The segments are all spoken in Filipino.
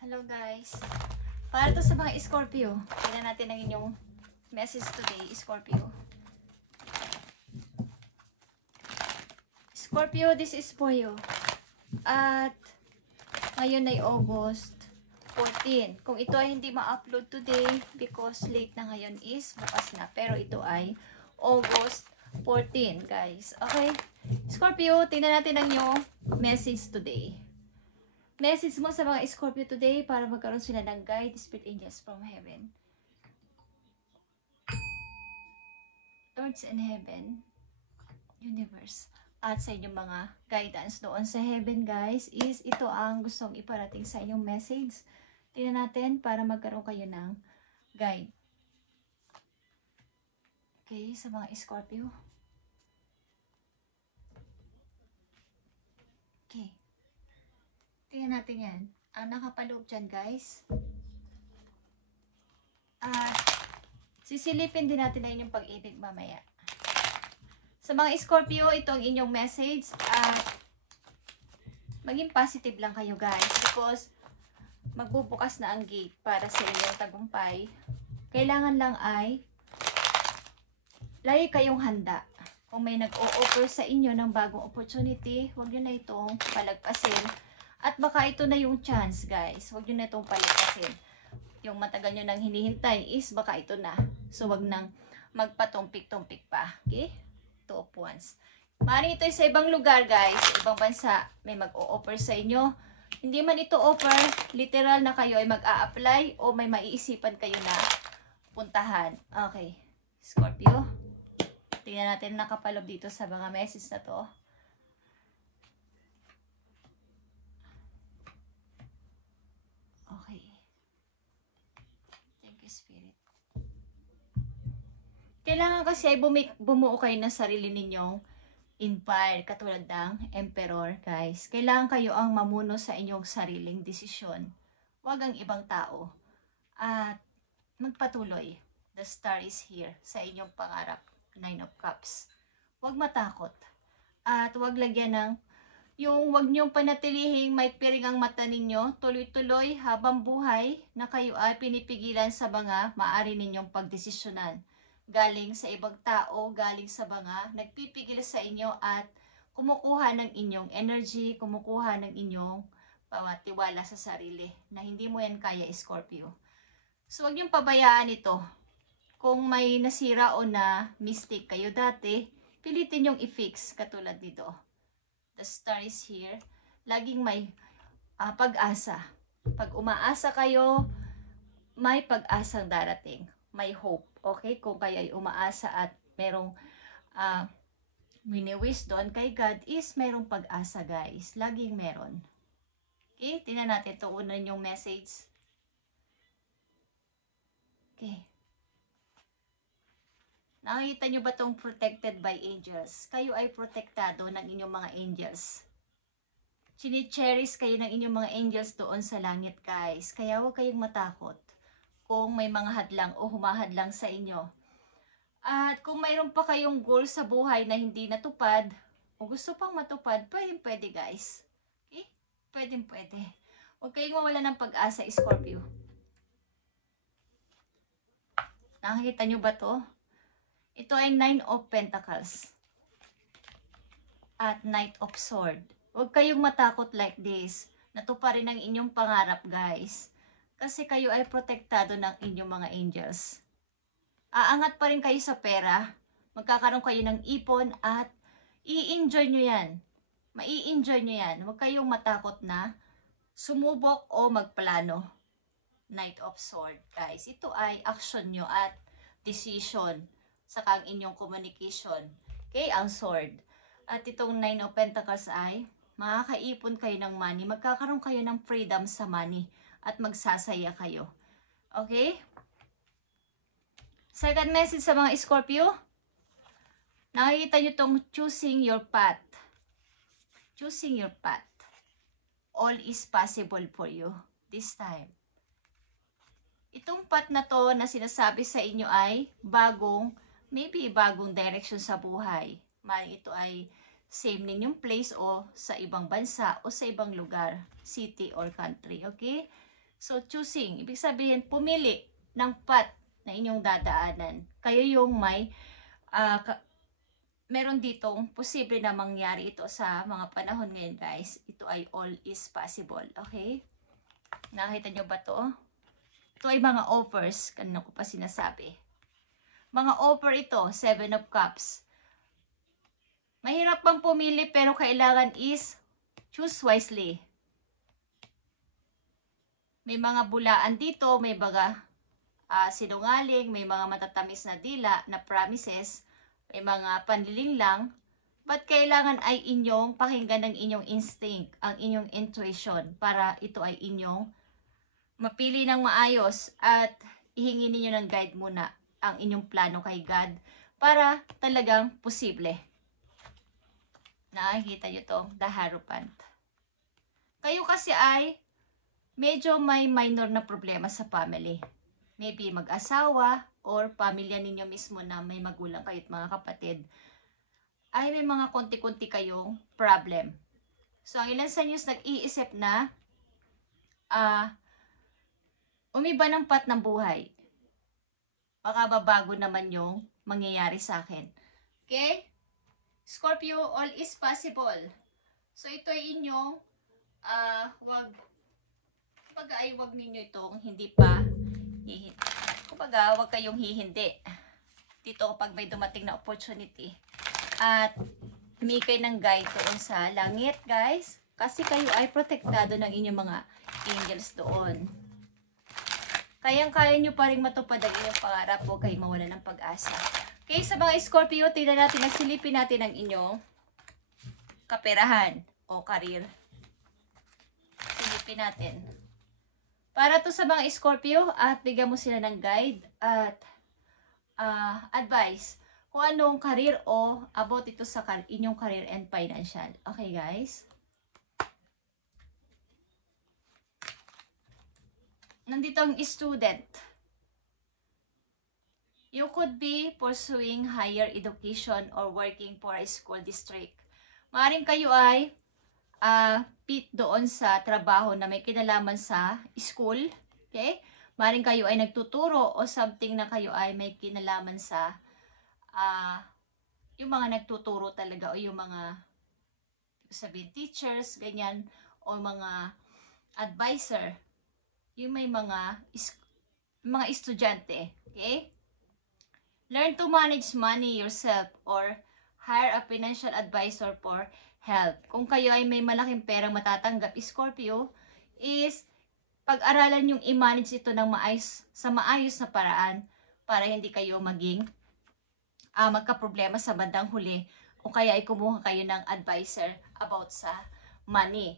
Hello guys. Para to sa mga Scorpio. Tingnan natin ang inyong message today, Scorpio. Scorpio, this is for you. At ngayon ay August 14. Kung ito ay hindi ma-upload today because late na ngayon is bukas na. Pero ito ay August 14, guys. Okay? Scorpio, tingnan natin ang inyong message today. Message mo sa mga Scorpio today para magkaroon sila ng guide, spirit angels from heaven. Lords in heaven, universe, at sa inyong mga guidance doon sa heaven, guys, is ito ang gustong iparating sa inyong message. Tingnan natin para magkaroon kayo ng guide. Okay, sa mga Scorpio. Okay. Tingnan natin yan. Ang nakapaloob dyan, guys. Sisilipin din natin na inyong pag-ibig mamaya. Sa mga Scorpio, itong inyong message. Maging positive lang kayo, guys. Because magbubukas na ang gate para sa inyong tagumpay. Kailangan lang ay lagi kayong handa. Kung may nag-o-offer sa inyo ng bagong opportunity, huwag nyo na itong palagpasin. At baka ito na yung chance, guys. Huwag nyo na itong palagpasin. Yung matagal nyo nang hinihintay is baka ito na. So, huwag nang magpatumpik-tumpik pa. Okay? Two of Wands. Maaaring ito ay sa ibang lugar, guys. Sa ibang bansa, may mag-o-offer sa inyo. Hindi man ito offer, literal na kayo ay mag-a-apply o may maiisipan kayo na puntahan. Okay. Scorpio. Tingnan natin nakapalob dito sa mga message na to. Okay. Thank you, Spirit. Kailangan kasi ay bumuo kayo ng sarili ninyong empire, katulad ng Emperor, guys. Kailangan kayo ang mamuno sa inyong sariling desisyon. Huwag ang ibang tao. At magpatuloy. The star is here sa inyong pangarap. 9 of Cups. Huwag matakot. At huwag lagyan ng huwag niyong panatilihing may piring ang mata ninyo, tuloy-tuloy habang buhay na kayo ay pinipigilan sa mga maaari ninyong pagdesisyonan. Galing sa ibang tao, galing sa mga nagpipigil sa inyo at kumukuha ng inyong energy, kumukuha ng inyong tiwala sa sarili na hindi mo yan kaya, Scorpio. So, huwag niyong pabayaan ito. Kung may nasira o na mistake kayo dati, pilitin niyong i-fix katulad dito. The star is here. Laging may pag-asa. Pag umaasa kayo, may pag-asang darating. May hope. Okay? Kung kayo ay umaasa at merong mini-wish doon kay God is merong pag-asa, guys. Laging meron. Okay? Tingnan natin ito. Una yung message. Okay. Nakikita nyo ba itong protected by angels? Kayo ay protektado ng inyong mga angels. Chini-cherish kayo ng inyong mga angels doon sa langit, guys. Kaya huwag kayong matakot kung may mga hadlang o humahadlang sa inyo. At kung mayroon pa kayong goal sa buhay na hindi natupad, o gusto pang matupad, pwede, guys. Okay? Pwede. Huwag kayong mawala ng pag-asa, Scorpio. Nakikita nyo ba to? Ito ay 9 of Pentacles at Knight of Sword. Huwag kayong matakot like this. Natuparin ang inyong pangarap, guys. Kasi kayo ay protektado ng inyong mga angels. Aangat pa rin kayo sa pera. Magkakaroon kayo ng ipon at i-enjoy nyo yan. Mai-enjoy nyo yan. Huwag kayong matakot na sumubok o magplano. Knight of Sword, guys. Ito ay action nyo at decision. Saka ang inyong communication. Okay, ang sword. At itong 9 of Pentacles ay makakaipon kayo ng money. Magkakaroon kayo ng freedom sa money. At magsasaya kayo. Okay? Second message sa mga Scorpio. Nakikita nyo itong choosing your path. Choosing your path. All is possible for you this time. Itong path na to na sinasabi sa inyo ay maybe bagong direction sa buhay. Maaaring ito ay same ninyong place o sa ibang bansa o sa ibang lugar, city or country. Okay? So, choosing, ibig sabihin, pumili ng path na inyong dadaanan. Kayo yung may, meron ditong posible na mangyari ito sa mga panahon ngayon, guys. Ito ay all is possible, okay? Nakita nyo ba to? Ito ay mga offers, kanina ko pa sinasabi. Mga offer ito, 7 of Cups. Mahirap bang pumili pero kailangan is choose wisely. May mga bulaan dito, may mga sinungaling, may mga matatamis na dila na promises, may mga panliling lang, but kailangan ay inyong pakinggan ng inyong instinct, ang inyong intuition, para ito ay inyong mapili ng maayos at ihingi ninyo ng guide muna ang inyong plano kay God para talagang posible. Nakikita nyo to, the Hierophant. Kayo kasi ay medyo may minor na problema sa family. Maybe mag-asawa or pamilya ninyo mismo na may magulang kayo at mga kapatid, ay may mga konti-konti kayong problem. So, ang ilan sa inyo nag-iisip na umiba ng path ng buhay. Baka babago naman yung mangyayari sa akin. Okay? Scorpio, all is possible. So, ito ay inyong wag ninyo itong hindi pa kumbaga, wag kayong hihindi dito pag may dumating na opportunity. At humikay ng guide doon sa langit, guys. Kasi kayo ay protektado ng inyong mga angels doon. Kayang-kaya nyo pa rin matupad ang inyong pangarap, huwag kayo mawala ng pag-asa. Okay, sa mga Scorpio, tingnan natin, nagsilipin natin ang inyong kaperahan o karir. Silipin natin. Para to sa mga Scorpio, at bigyan mo sila ng guide at advice kung anong karir o about ito sa inyong career and financial. Okay, guys? Nandito ang student. You could be pursuing higher education or working for a school district. Maaaring kayo ay fit doon sa trabaho na may kinalaman sa school. Okay? Maaaring kayo ay nagtuturo o something na kayo ay may kinalaman sa yung mga nagtuturo talaga o yung mga sabihin teachers, ganyan, o mga advisor. Yung may mga estudyante. Okay? Learn to manage money yourself or hire a financial advisor for help. Kung kayo ay may malaking perang matatanggap, Scorpio, is pag-aralan yung i-manage ito ng sa maayos na paraan para hindi kayo maging magka-problema sa bandang huli o kaya ay kumuha kayo ng advisor about sa money.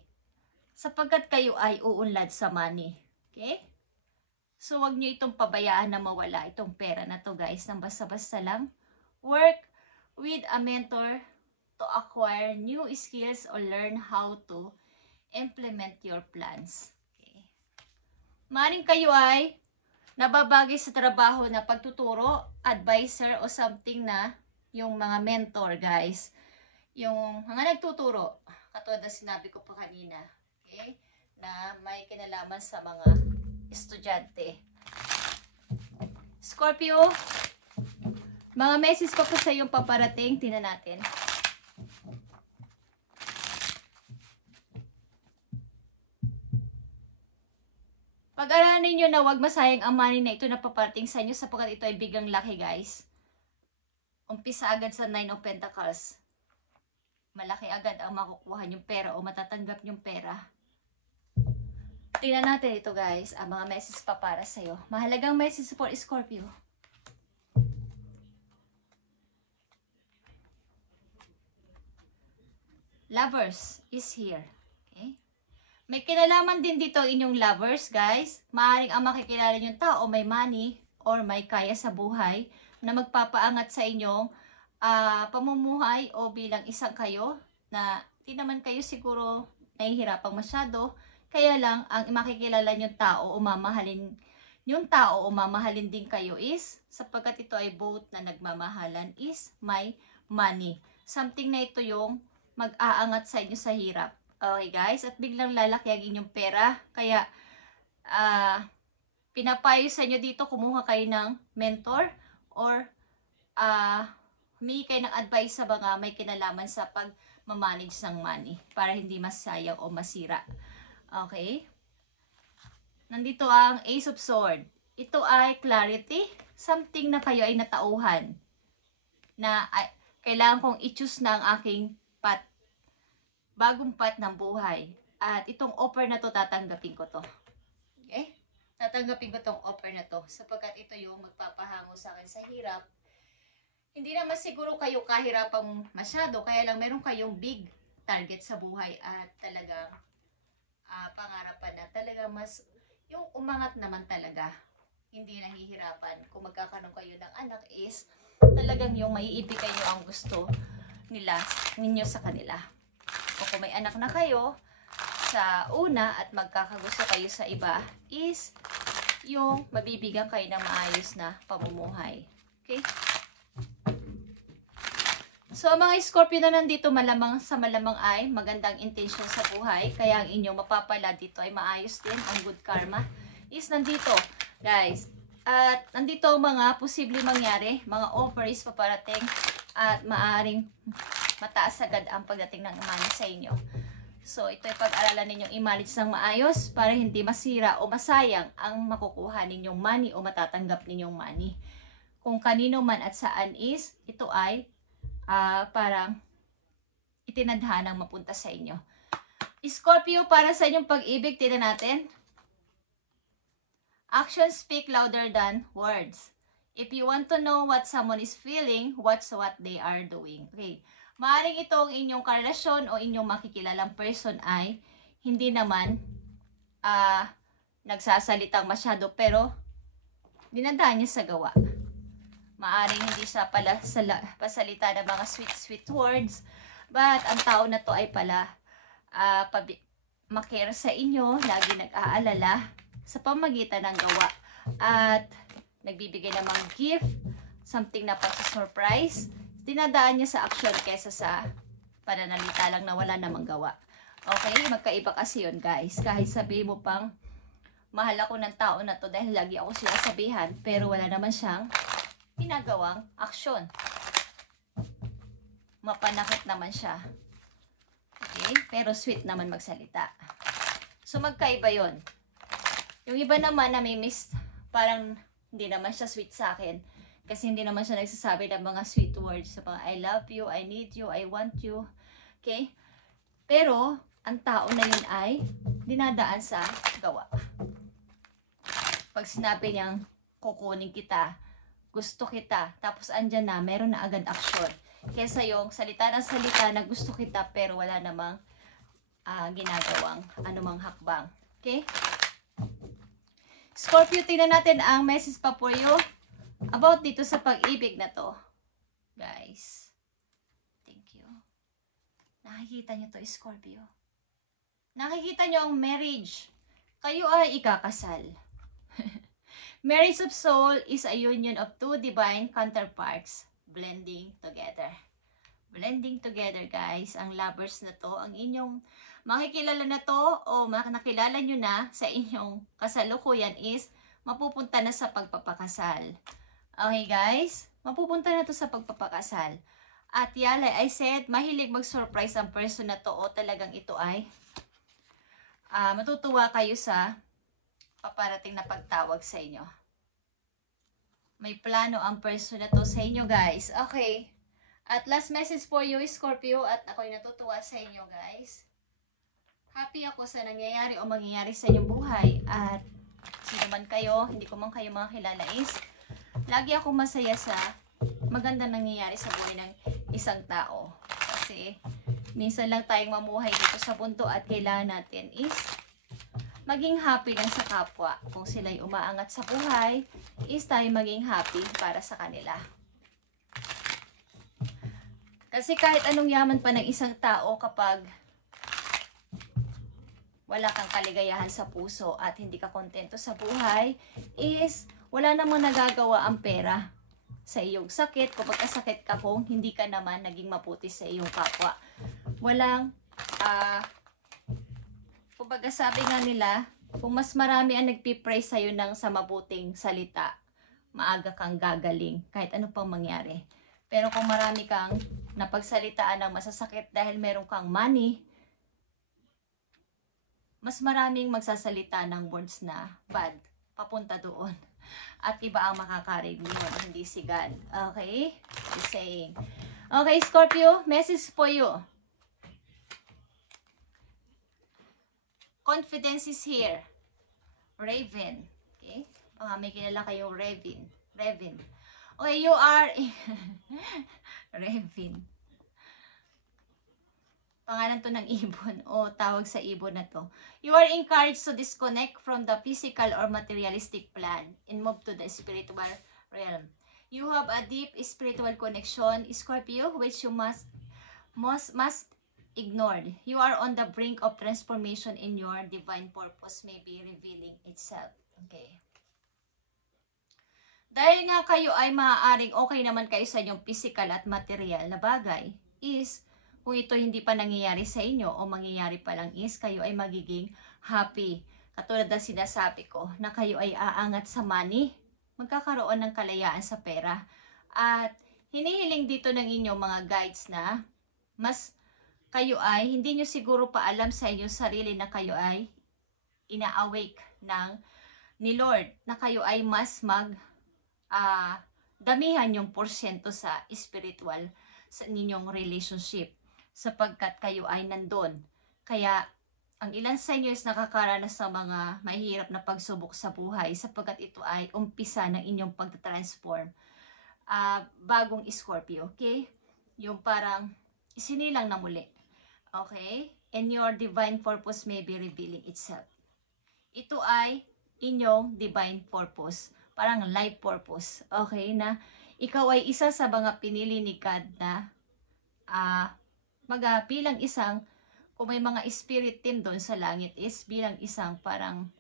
Sapagkat kayo ay uunlad sa money. Okay? So, wag nyo itong pabayaan na mawala itong pera na to, guys. Nang basta-basta lang. Work with a mentor to acquire new skills or learn how to implement your plans. Okay. Maaaring kayo ay nababagay sa trabaho na pagtuturo, advisor, o something na yung mga mentor, guys. Yung mga nagtuturo, katulad na sinabi ko pa kanina. Okay? Na may kinalaman sa mga estudyante. Scorpio, mga message pa po sa iyong paparating. Tingnan natin. Pag-aralan ninyo na huwag masayang ang money na ito na paparating sa inyo sapagkat ito ay bigang laki, guys. Umpisa agad sa 9 of Pentacles. Malaki agad ang makukuha yung pera o matatanggap yung pera. Tingnan natin ito, guys. Ang mga message pa para sa'yo. Mahalagang message for Scorpio. Lovers is here. Okay? May kinalaman din dito inyong lovers, guys. Maaaring ang makikilala niyong tao may money or may kaya sa buhay na magpapaangat sa inyong pamumuhay o bilang isang kayo na di naman kayo siguro nahihirapang masyado. Kaya lang, ang makikilala niyong tao o mamahalin yung tao o mamahalin din kayo is, sapagkat ito ay both na nagmamahalan, is may money. Something na ito yung mag-aangat sa inyo sa hirap. Okay, guys? At biglang lalaki ang inyong pera. Kaya, pinapayo sa inyo dito, kumuha kayo ng mentor or humingi kayo ng advice sa mga may kinalaman sa pag-manage ng money para hindi masayang o masira. Okay? Nandito ang Ace of Swords. Ito ay clarity, something na kayo ay natauhan na kailangan kong i-choose na ang aking path, bagong path ng buhay. At itong offer na to, tatanggapin ko to. Okay? Tatanggapin ko tong offer na to sapagkat ito yung magpapahango sa akin sa hirap. Hindi naman siguro kayo kahirapang masyado, kaya lang meron kayong big target sa buhay at talagang pangarapan na talaga mas yung umangat naman talaga. Hindi nahihirapan. Kung magkakaroon kayo ng anak is talagang yung maiibigay nyo ang gusto ninyo sa kanila. O kung may anak na kayo sa una at magkakagusto kayo sa iba is yung mabibigyan kayo ng maayos na pamumuhay. Okay? So, mga Scorpio na nandito, malamang ay magandang intensyon sa buhay. Kaya ang inyong mapapala dito ay maayos din. Ang good karma is nandito, guys. At nandito ang mga posible mangyari, mga offers paparating at maaring mataas agad ang pagdating ng money sa inyo. So, ito ay pag-aralan ninyong i-manage ng maayos para hindi masira o masayang ang makukuha ninyong money o matatanggap ninyong money. Kung kanino man at saan is, ito ay parang itinadhanang mapunta sa inyo. Scorpio, para sa inyong pag-ibig, tignan natin. Actions speak louder than words. If you want to know what someone is feeling, watch what they are doing. Okay. Maaring itong inyong karelasyon o inyong makikilalang person ay hindi naman nagsasalitang masyado pero dinadaan niya sa gawa. Maaring hindi siya pala pasalita ng mga sweet words, but ang tao na to ay pala makere sa inyo, lagi nag-aalala sa pamagitan ng gawa at nagbibigay ng mga gift, something na pang-surprise. Dinadaan niya sa action kesa sa pananalita lang na wala namang gawa. Okay? Magkaiba kasi yun, guys. Kahit sabihin mo pang, mahal ako ng tao na to dahil lagi ako sinasabihan, pero wala naman siyang ginagawang aksyon. Mapanakit naman siya. Okay? Pero sweet naman magsalita. So, magkaiba yun. Yung iba naman na may parang hindi naman siya sweet sa akin. Kasi hindi naman siya nagsasabi ng mga sweet words. So, I love you, I need you, I want you. Okay? Pero, ang tao na yun ay dinadaan sa gawa. Pag sinabi niyang kukunin kita, gusto kita, tapos andyan na, meron na agad aksyon. Kesa yung salita ng salita na gusto kita pero wala namang ginagawang anumang hakbang. Okay? Scorpio, tingnan natin ang message pa po you about dito sa pag-ibig na to. Guys. Thank you. Nakikita nyo to, Scorpio. Nakikita nyo ang marriage. Kayo ay ikakasal. Marriage of soul is a union of two divine counterparts blending together. Blending together, guys. Ang lovers na to, ang inyong makikilala na to o nakilala nyo na sa inyong kasalukuyan is mapupunta na sa pagpapakasal. Okay, guys? Mapupunta na to sa pagpapakasal. At yan, like I said, mahilig mag-surprise ang person na to o talagang ito ay matutuwa kayo sa paparating na pagtawag sa inyo. May plano ang person na to sa inyo, guys. Okay. At last message for you, Scorpio, at ako'y natutuwa sa inyo, guys. Happy ako sa nangyayari o mangyayari sa inyong buhay. At sino man kayo, hindi ko man kayo mga kilala is, lagi ako masaya sa maganda nangyayari sa buhay ng isang tao. Kasi minsan lang tayong mamuhay dito sa mundo at kailangan natin is maging happy lang sa kapwa. Kung sila'y umaangat sa buhay, is tayo maging happy para sa kanila. Kasi kahit anong yaman pa ng isang tao kapag wala kang kaligayahan sa puso at hindi ka kontento sa buhay, is wala namang nagagawa ang pera sa iyong sakit. Kung magkasakit ka kung hindi ka naman naging maputi sa iyong kapwa. Walang, kumbaga sabi nga nila, Kung mas marami ang nagpipray sa'yo ng sa mabuting salita, maaga kang gagaling kahit ano pang mangyari. Pero kung marami kang napagsalitaan ng masasakit dahil meron kang money, mas maraming magsasalita ng words na bad papunta doon. At iba ang makakarinig yun, hindi si God. Okay? Just saying. Okay, Scorpio, message for you. Confidence is here. Raven. Okay? May kilala kayong Raven. Raven. Okay, you are... Raven. Pangalan to ng ibon o tawag sa ibon na to. You are encouraged to disconnect from the physical or materialistic plan and move to the spiritual realm. You have a deep spiritual connection, Scorpio, which you must ignored. You are on the brink of transformation in your divine purpose may be revealing itself. Okay. Dahil nga kayo ay maaaring okay naman kayo sa inyong physical at material na bagay, is kung ito hindi pa nangyayari sa inyo o mangyayari pa lang is kayo ay magiging happy. Katulad na sinasabi ko na kayo ay aangat sa money, magkakaroon ng kalayaan sa pera. At hinihiling dito ng inyong mga guides na mas kayo ay hindi nyo siguro pa alam sa inyong sarili na kayo ay ina-awake ni Lord, na kayo ay mas damihan yung porsyento sa spiritual sa ninyong relationship sapagkat kayo ay nandun. Kaya ang ilan sa inyo is nakakaranas ng mga mahirap na pagsubok sa buhay sapagkat ito ay umpisa ng inyong pagtatransform. Bagong Scorpio, okay? Yung parang isinilang na muli. Okay? And your divine purpose may be revealing itself. Ito ay inyong divine purpose. Parang life purpose. Okay? Na ikaw ay isa sa mga pinili ni God na bilang isang, kung may mga spirit team doon sa langit, is bilang isang parang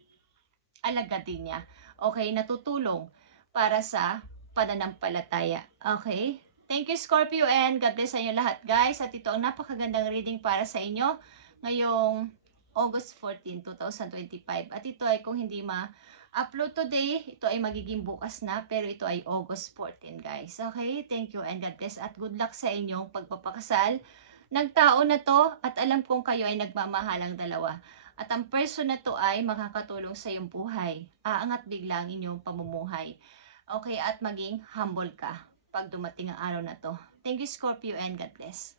alagad din niya. Okay? Natutulong para sa pananampalataya. Okay? Thank you, Scorpio, and God bless sa inyo lahat, guys. At ito ang napakagandang reading para sa inyo ngayong August 14, 2025. At ito ay kung hindi ma-upload today, ito ay magiging bukas na, pero ito ay August 14, guys. Okay? Thank you and God bless at good luck sa inyong pagpapakasal ng tao na to at alam kong kayo ay nagmamahalang dalawa. At ang person na to ay makakatulong sa iyong buhay. Aangat bigla ang inyong pamumuhay. Okay? At maging humble ka pag dumating ang araw na to. Thank you, Scorpio, and God bless.